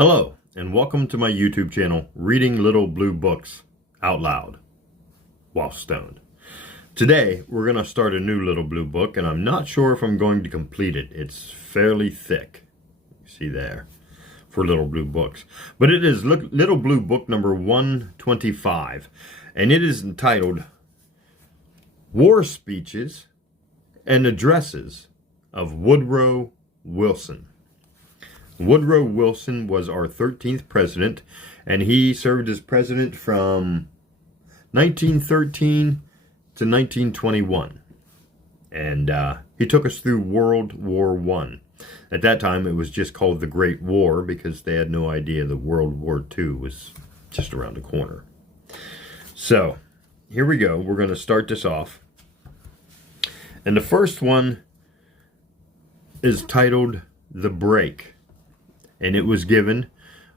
Hello, and welcome to my YouTube channel, Reading Little Blue Books Out Loud while Stoned. Today, we're going to start a new Little Blue Book, and I'm not sure if I'm going to complete it. It's fairly thick, you see there, for Little Blue Books. But it is Little Blue Book number 125, and it is entitled War Speeches and Addresses of Woodrow Wilson. Woodrow Wilson was our 13th president, and he served as president from 1913 to 1921. And he took us through World War I. At that time, it was just called the Great War because they had no idea that World War II was just around the corner. So, here we go. We're going to start this off. And the first one is titled The Break. And it was given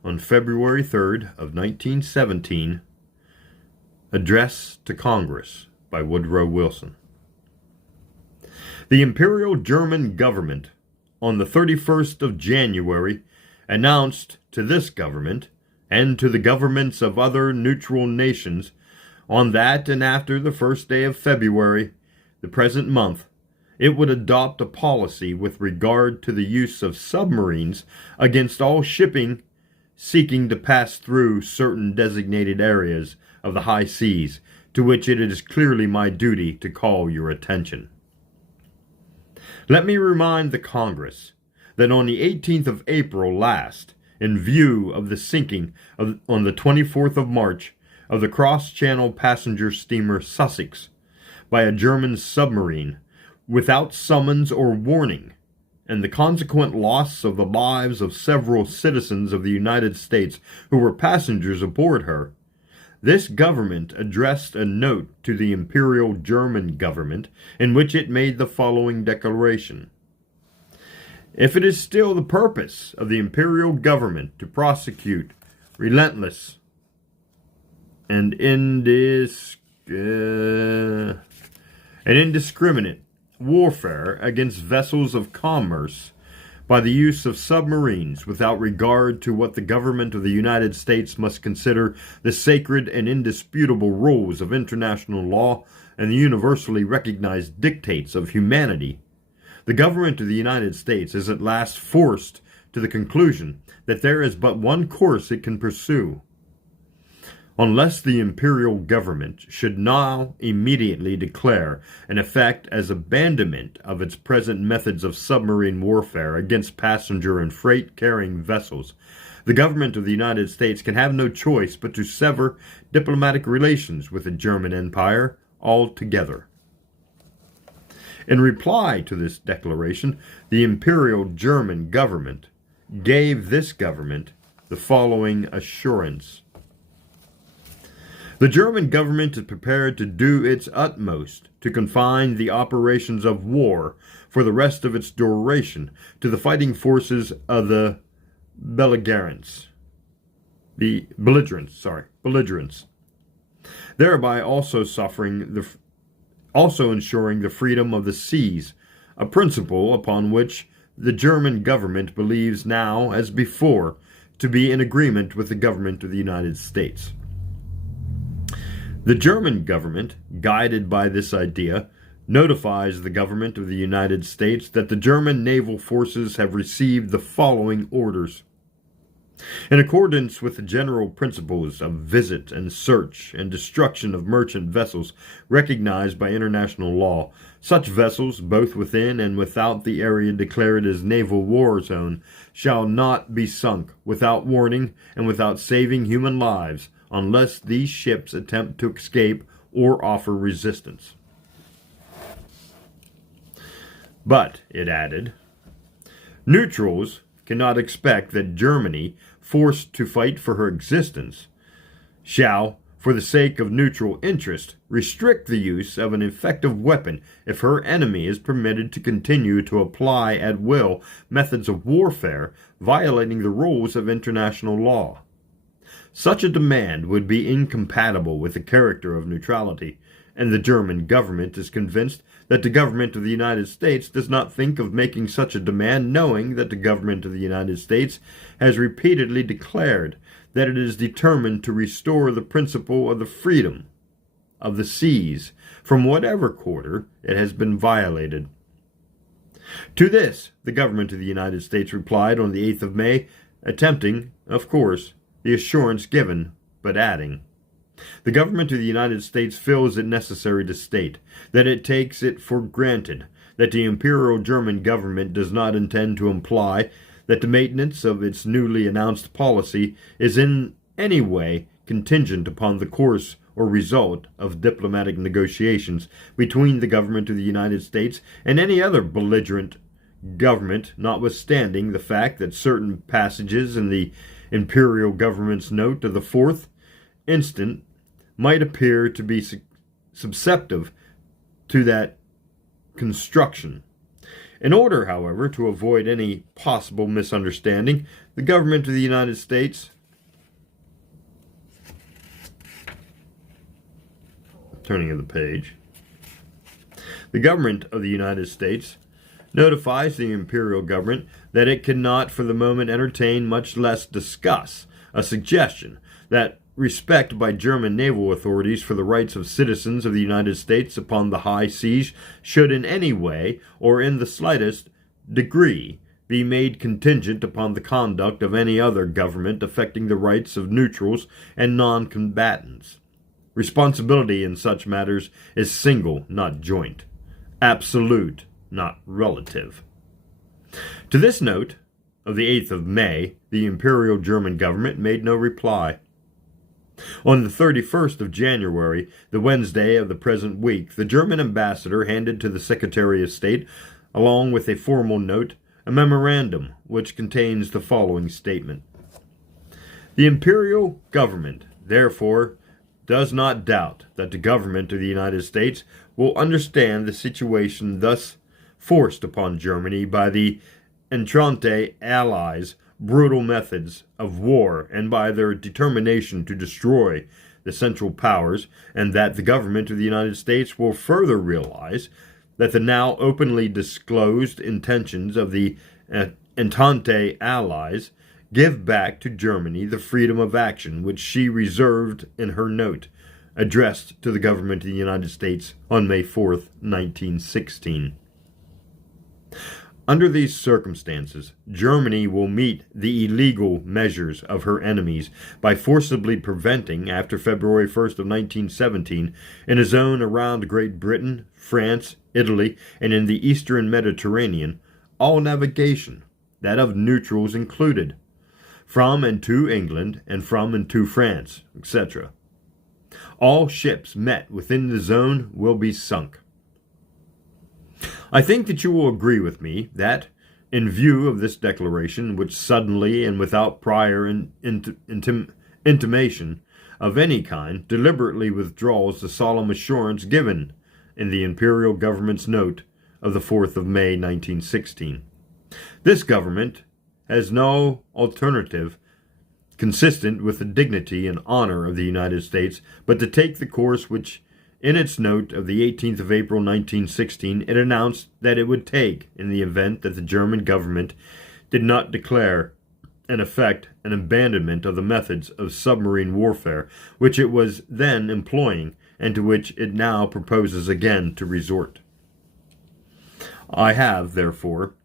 on February 3rd of 1917, Address to Congress by Woodrow Wilson. The Imperial German government on the 31st of January announced to this government and to the governments of other neutral nations on that and after the first day of February, the present month, it would adopt a policy with regard to the use of submarines against all shipping seeking to pass through certain designated areas of the high seas, to which it is clearly my duty to call your attention. Let me remind the Congress that on the 18th of April last, in view of the sinking on the 24th of March of the cross-channel passenger steamer Sussex by a German submarine, without summons or warning, and the consequent loss of the lives of several citizens of the United States who were passengers aboard her, this government addressed a note to the Imperial German government in which it made the following declaration. If it is still the purpose of the Imperial government to prosecute relentless and indiscriminate warfare against vessels of commerce by the use of submarines without regard to what the government of the United States must consider the sacred and indisputable rules of international law and the universally recognized dictates of humanity, the government of the United States is at last forced to the conclusion that there is but one course it can pursue. Unless the imperial government should now immediately declare and effect as abandonment of its present methods of submarine warfare against passenger and freight-carrying vessels, the government of the United States can have no choice but to sever diplomatic relations with the German Empire altogether. In reply to this declaration, the Imperial German government gave this government the following assurance. The German government is prepared to do its utmost to confine the operations of war for the rest of its duration to the fighting belligerents, thereby also ensuring the freedom of the seas, a principle upon which the German government believes now, as before, to be in agreement with the government of the United States. The German government, guided by this idea, notifies the government of the United States that the German naval forces have received the following orders. In accordance with the general principles of visit and search and destruction of merchant vessels recognized by international law, such vessels, both within and without the area declared as naval war zone, shall not be sunk without warning and without saving human lives, unless these ships attempt to escape or offer resistance. But, it added, neutrals cannot expect that Germany, forced to fight for her existence, shall, for the sake of neutral interest, restrict the use of an effective weapon if her enemy is permitted to continue to apply at will methods of warfare violating the rules of international law. Such a demand would be incompatible with the character of neutrality, and the German government is convinced that the government of the United States does not think of making such a demand, knowing that the government of the United States has repeatedly declared that it is determined to restore the principle of the freedom of the seas from whatever quarter it has been violated. To this, the government of the United States replied on the 8th of May, attempting, of course, the assurance given, but adding, "The government of the United States feels it necessary to state that it takes it for granted that the Imperial German government does not intend to imply that the maintenance of its newly announced policy is in any way contingent upon the course or result of diplomatic negotiations between the government of the United States and any other belligerent government, notwithstanding the fact that certain passages in the Imperial government's note of the 4th instant might appear to be susceptible to that construction. In order, however, to avoid any possible misunderstanding, the government of the United States turning of the page. The government of the United States notifies the imperial government that it cannot for the moment entertain, much less discuss, a suggestion that respect by German naval authorities for the rights of citizens of the United States upon the high seas should in any way or in the slightest degree be made contingent upon the conduct of any other government affecting the rights of neutrals and non-combatants. Responsibility in such matters is single, not joint, absolute, not relative. To this note of the 8th of May, the Imperial German government made no reply. On the 31st of January, the Wednesday of the present week, the German ambassador handed to the Secretary of State, along with a formal note, a memorandum which contains the following statement. The Imperial government, therefore, does not doubt that the government of the United States will understand the situation thus forced upon Germany by the Entente Allies' brutal methods of war and by their determination to destroy the Central Powers, and that the government of the United States will further realize that the now openly disclosed intentions of the Entente Allies give back to Germany the freedom of action which she reserved in her note, addressed to the government of the United States on May 4th, 1916. Under these circumstances, Germany will meet the illegal measures of her enemies by forcibly preventing, after February 1st of 1917, in a zone around Great Britain, France, Italy, and in the eastern Mediterranean, all navigation, that of neutrals included, from and to England, and from and to France, etc. All ships met within the zone will be sunk. I think that you will agree with me that, in view of this declaration, which suddenly and without prior intimation of any kind deliberately withdraws the solemn assurance given in the Imperial Government's note of the 4th of May, 1916. This government has no alternative consistent with the dignity and honor of the United States but to take the course which, in its note of the 18th of April, 1916, it announced that it would take in the event that the German government did not declare and effect an abandonment of the methods of submarine warfare which it was then employing and to which it now proposes again to resort. I have, therefore,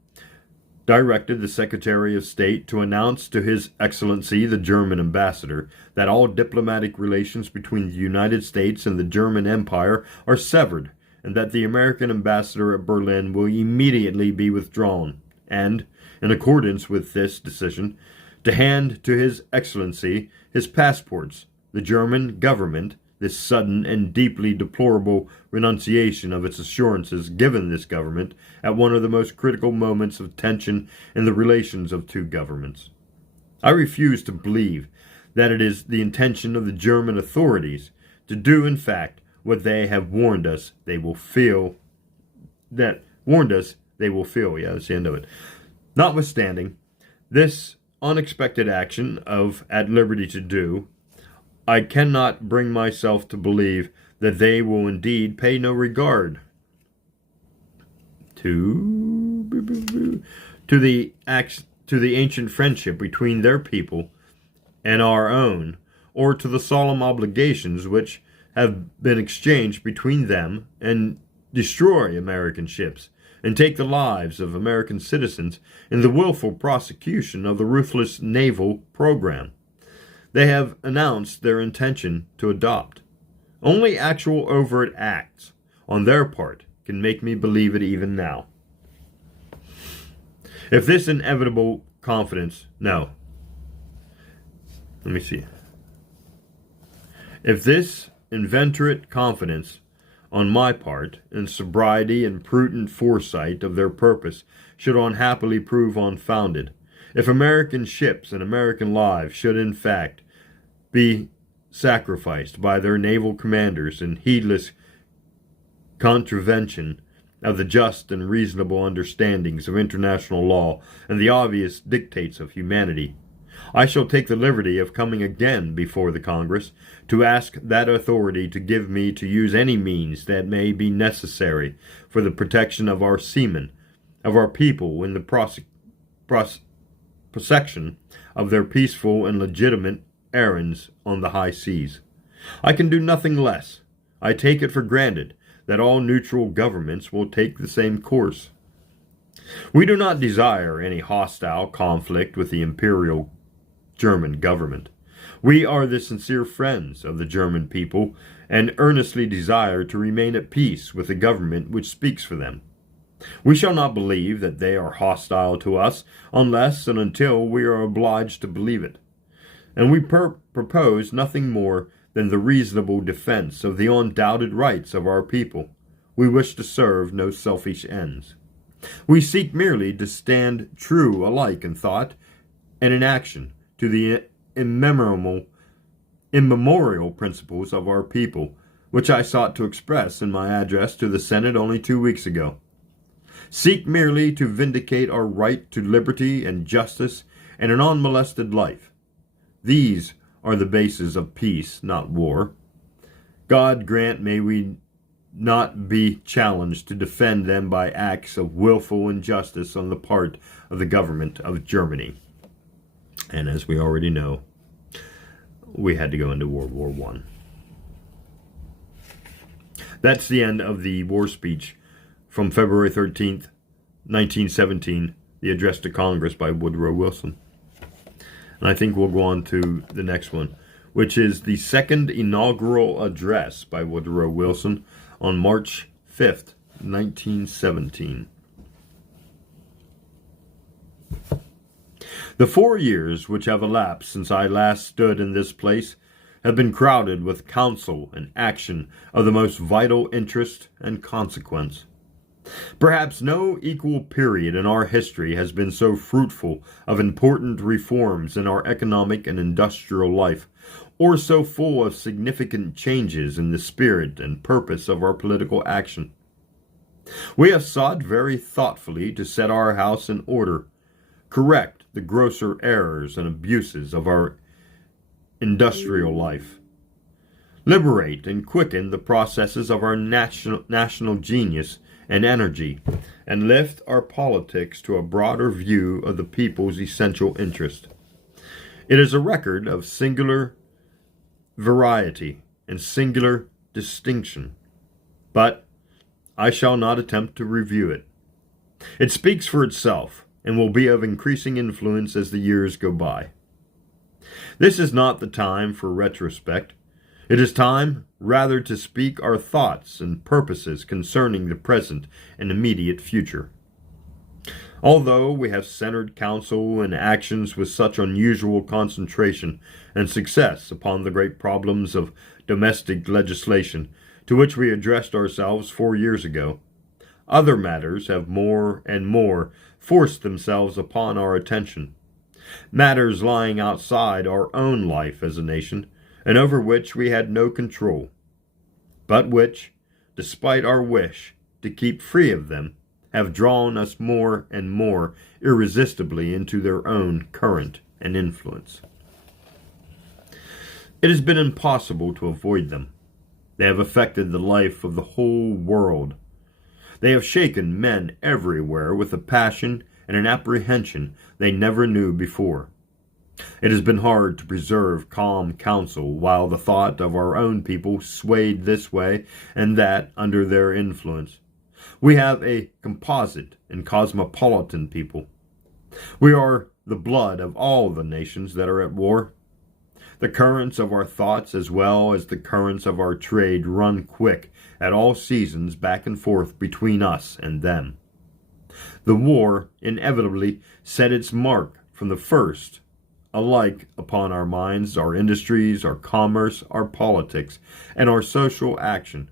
directed the Secretary of State to announce to His Excellency the German Ambassador that all diplomatic relations between the United States and the German Empire are severed, and that the American ambassador at Berlin will immediately be withdrawn, and, in accordance with this decision, to hand to His Excellency his passports. The German government, this sudden and deeply deplorable renunciation of its assurances given this government at one of the most critical moments of tension in the relations of two governments. I refuse to believe that it is the intention of the German authorities to do, in fact, what they have warned us they will feel. Yeah, that's the end of it. Notwithstanding this unexpected action of at liberty to do, I cannot bring myself to believe that they will indeed pay no regard to the ancient friendship between their people and our own, or to the solemn obligations which have been exchanged between them, and destroy American ships and take the lives of American citizens in the willful prosecution of the ruthless naval program they have announced their intention to adopt. Only actual overt acts on their part can make me believe it even now. If this inevitable confidence, no. Let me see. If this inveterate confidence on my part in sobriety and prudent foresight of their purpose should unhappily prove unfounded, if American ships and American lives should in fact be sacrificed by their naval commanders in heedless contravention of the just and reasonable understandings of international law and the obvious dictates of humanity, I shall take the liberty of coming again before the Congress to ask that authority to give me to use any means that may be necessary for the protection of our seamen, of our people in the prosecution of their peaceful and legitimate errands on the high seas. I can do nothing less. I take it for granted that all neutral governments will take the same course. We do not desire any hostile conflict with the imperial German government. We are the sincere friends of the German people and earnestly desire to remain at peace with the government which speaks for them. We shall not believe that they are hostile to us unless and until we are obliged to believe it. And we propose nothing more than the reasonable defense of the undoubted rights of our people. We wish to serve no selfish ends. We seek merely to stand true alike in thought and in action to the immemorial principles of our people, which I sought to express in my address to the Senate only 2 weeks ago. Seek merely to vindicate our right to liberty and justice and an unmolested life. These are the bases of peace, not war. God grant may we not be challenged to defend them by acts of willful injustice on the part of the government of Germany. And as we already know, we had to go into World War I. That's the end of the war speech from February 13th, 1917, the address to Congress by Woodrow Wilson. And I think we'll go on to the next one, which is the second inaugural address by Woodrow Wilson on March 5th, 1917. The 4 years which have elapsed since I last stood in this place have been crowded with counsel and action of the most vital interest and consequence. Perhaps no equal period in our history has been so fruitful of important reforms in our economic and industrial life, or so full of significant changes in the spirit and purpose of our political action. We have sought very thoughtfully to set our house in order, correct the grosser errors and abuses of our industrial life, liberate and quicken the processes of our national genius and energy, and lift our politics to a broader view of the people's essential interest. It is a record of singular variety and singular distinction, but I shall not attempt to review it. It speaks for itself and will be of increasing influence as the years go by. This is not the time for retrospect. It is time rather to speak our thoughts and purposes concerning the present and immediate future. Although we have centered counsel and actions with such unusual concentration and success upon the great problems of domestic legislation to which we addressed ourselves 4 years ago, other matters have more and more forced themselves upon our attention, matters lying outside our own life as a nation, and over which we had no control, but which, despite our wish to keep free of them, have drawn us more and more irresistibly into their own current and influence. It has been impossible to avoid them. They have affected the life of the whole world. They have shaken men everywhere with a passion and an apprehension they never knew before. It has been hard to preserve calm counsel while the thought of our own people swayed this way and that under their influence. We have a composite and cosmopolitan people. We are the blood of all the nations that are at war. The currents of our thoughts as well as the currents of our trade run quick at all seasons back and forth between us and them. The war inevitably set its mark from the first, alike upon our minds, our industries, our commerce, our politics, and our social action.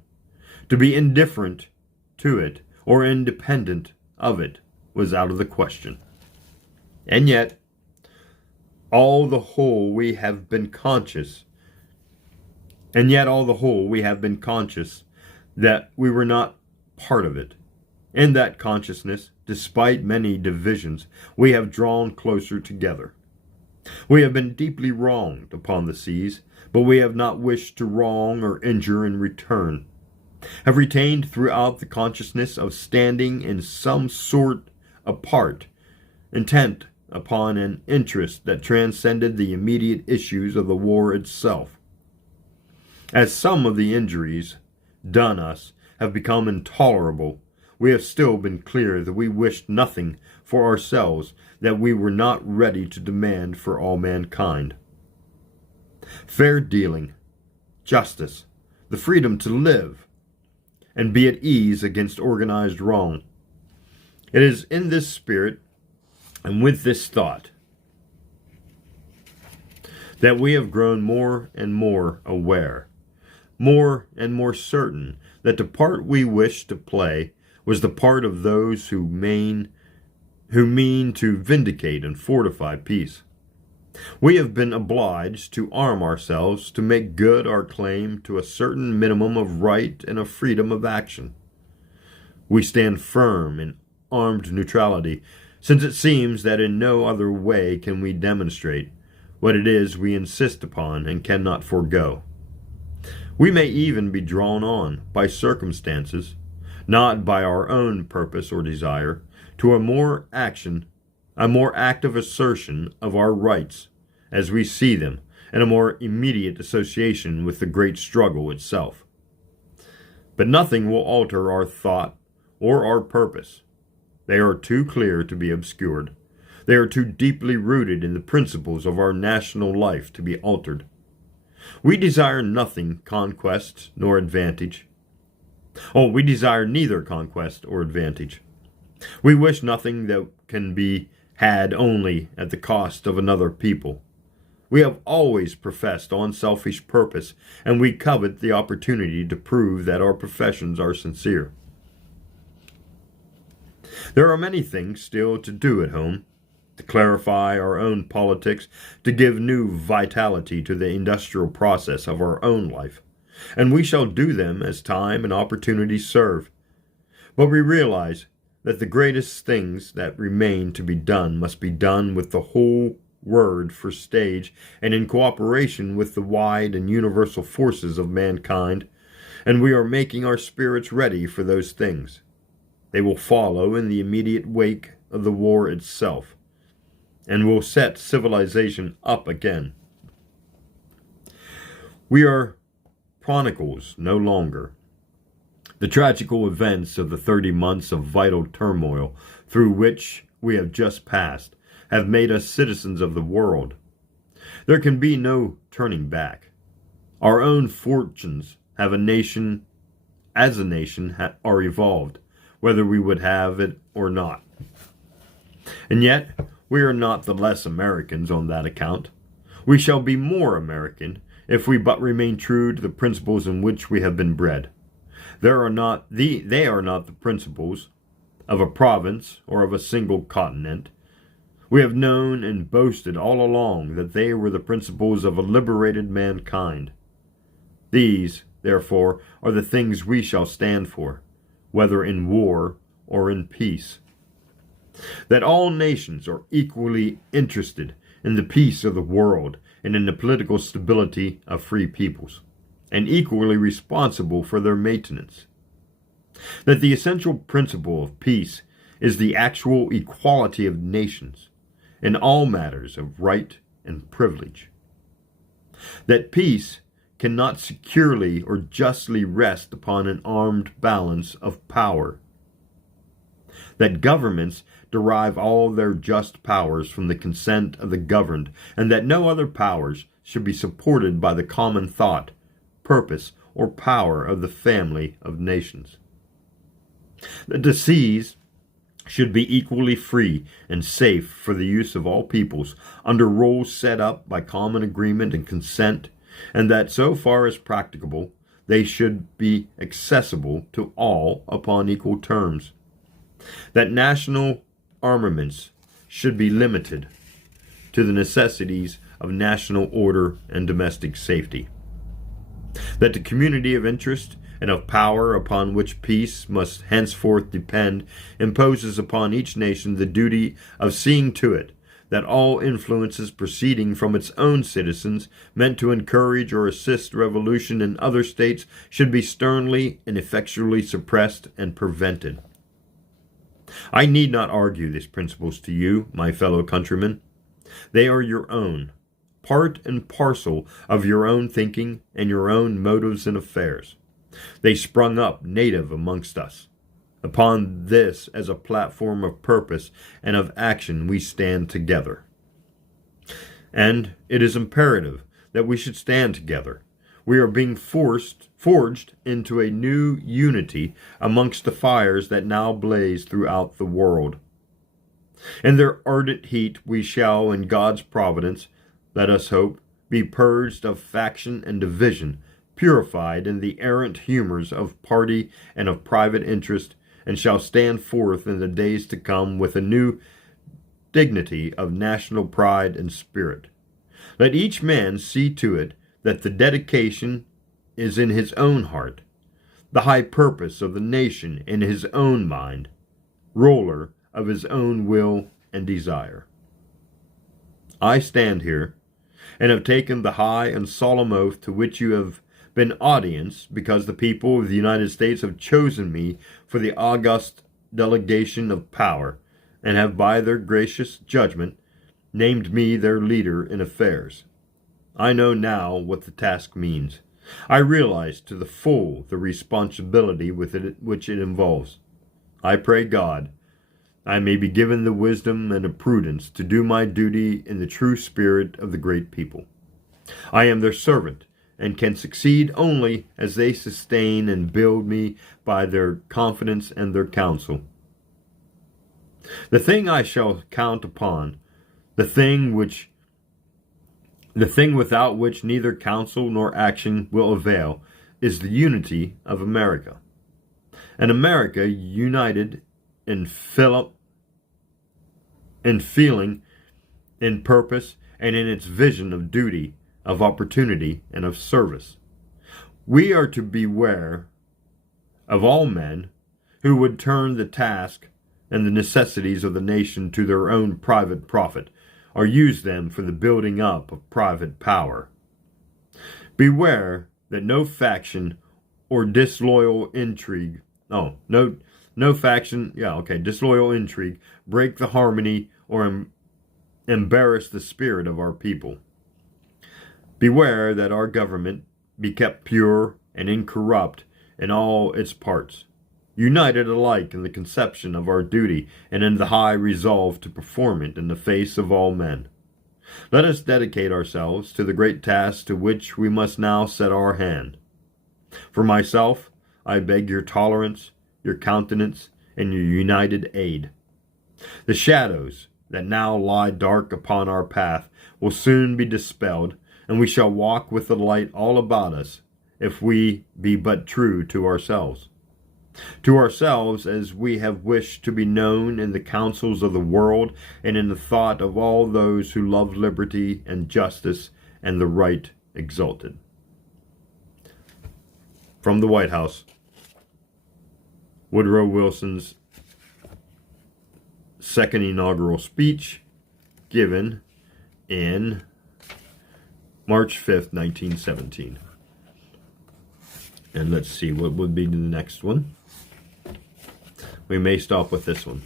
To be indifferent to it or independent of it was out of the question. And yet, all the whole we have been conscious that we were not part of it. In that consciousness, despite many divisions, we have drawn closer together. We have been deeply wronged upon the seas, but we have not wished to wrong or injure in return, have retained throughout the consciousness of standing in some sort apart, intent upon an interest that transcended the immediate issues of the war itself. As some of the injuries done us have become intolerable, we have still been clear that we wished nothing for ourselves that we were not ready to demand for all mankind. Fair dealing, justice, the freedom to live, and be at ease against organized wrong. It is in this spirit and with this thought that we have grown more and more aware, more and more certain that the part we wish to play was the part of those who mean to vindicate and fortify peace. We have been obliged to arm ourselves to make good our claim to a certain minimum of right and of freedom of action. We stand firm in armed neutrality, since it seems that in no other way can we demonstrate what it is we insist upon and cannot forego. We may even be drawn on by circumstances, not by our own purpose or desire, to a more active assertion of our rights as we see them, and a more immediate association with the great struggle itself. But nothing will alter our thought or our purpose. They are too clear to be obscured. They are too deeply rooted in the principles of our national life to be altered. We desire nothing conquest nor advantage. We desire neither conquest or advantage. We wish nothing that can be had only at the cost of another people. We have always professed unselfish purpose, and we covet the opportunity to prove that our professions are sincere. There are many things still to do at home, to clarify our own politics, to give new vitality to the industrial process of our own life, and we shall do them as time and opportunity serve. But we realize that the greatest things that remain to be done must be done with the whole word for stage and in cooperation with the wide and universal forces of mankind, and we are making our spirits ready for those things. They will follow in the immediate wake of the war itself, and will set civilization up again. We are chronicles no longer. The tragical events of the 30 months of vital turmoil through which we have just passed have made us citizens of the world. There can be no turning back. Our own fortunes have are evolved, whether we would have it or not. And yet, we are not the less Americans on that account. We shall be more American if we but remain true to the principles in which we have been bred. They are not the principles of a province or of a single continent. We have known and boasted all along that they were the principles of a liberated mankind. These, therefore, are the things we shall stand for, whether in war or in peace. That all nations are equally interested in the peace of the world and in the political stability of free peoples, and equally responsible for their maintenance. That the essential principle of peace is the actual equality of nations in all matters of right and privilege. That peace cannot securely or justly rest upon an armed balance of power. That governments derive all their just powers from the consent of the governed, and that no other powers should be supported by the common thought, purpose, or power of the family of nations. That the seas should be equally free and safe for the use of all peoples, under rules set up by common agreement and consent, and that so far as practicable, they should be accessible to all upon equal terms. That national armaments should be limited to the necessities of national order and domestic safety. That the community of interest and of power upon which peace must henceforth depend imposes upon each nation the duty of seeing to it that all influences proceeding from its own citizens meant to encourage or assist revolution in other states should be sternly and effectually suppressed and prevented. I need not argue these principles to you, my fellow countrymen. They are your own, part and parcel of your own thinking and your own motives and affairs. They sprung up native amongst us. Upon this, as a platform of purpose and of action, we stand together. And it is imperative that we should stand together. We are being forged into a new unity amongst the fires that now blaze throughout the world. In their ardent heat we shall, in God's providence, let us hope, be purged of faction and division, purified in the errant humors of party and of private interest, and shall stand forth in the days to come with a new dignity of national pride and spirit. Let each man see to it that the dedication is in his own heart, the high purpose of the nation in his own mind, ruler of his own will and desire. I stand here, and have taken the high and solemn oath to which you have been audience, because the people of the United States have chosen me for the august delegation of power, and have by their gracious judgment named me their leader in affairs. I know now what the task means. I realize to the full the responsibility which it involves. I pray God I may be given the wisdom and the prudence to do my duty in the true spirit of the great people. I am their servant, and can succeed only as they sustain and build me by their confidence and their counsel. The thing I shall count upon, the thing without which neither counsel nor action will avail, is the unity of America. And America united in feeling, in purpose, and in its vision of duty, of opportunity, and of service. We are to beware of all men who would turn the task and the necessities of the nation to their own private profit, or use them for the building up of private power. Beware that no faction or disloyal intrigue, disloyal intrigue break the harmony or embarrass the spirit of our people. Beware that our government be kept pure and incorrupt in all its parts, united alike in the conception of our duty and in the high resolve to perform it in the face of all men. Let us dedicate ourselves to the great task to which we must now set our hand. For myself, I beg your tolerance, your countenance, and your united aid. The shadows that now lie dark upon our path will soon be dispelled, and we shall walk with the light all about us, if we be but true to ourselves. To ourselves as we have wished to be known in the councils of the world and in the thought of all those who love liberty and justice and the right exalted. From the White House, Woodrow Wilson's second inaugural speech given in March 5th, 1917. And let's see, what would be the next one? we may stop with this one.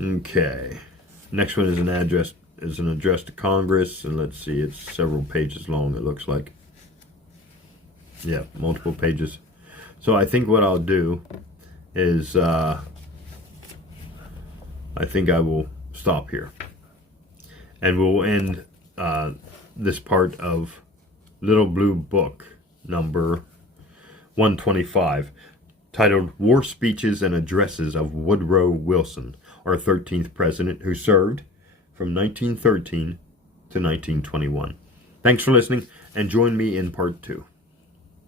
Okay. Next one is an address to Congress, and let's see, it's several pages long, it looks like. Yeah, multiple pages. So I think what I'll do is I think I will stop here, and we'll end this part of Little Blue Book number 125, titled War Speeches and Addresses of Woodrow Wilson, our 13th president, who served from 1913 to 1921. Thanks for listening, and join me in part 2.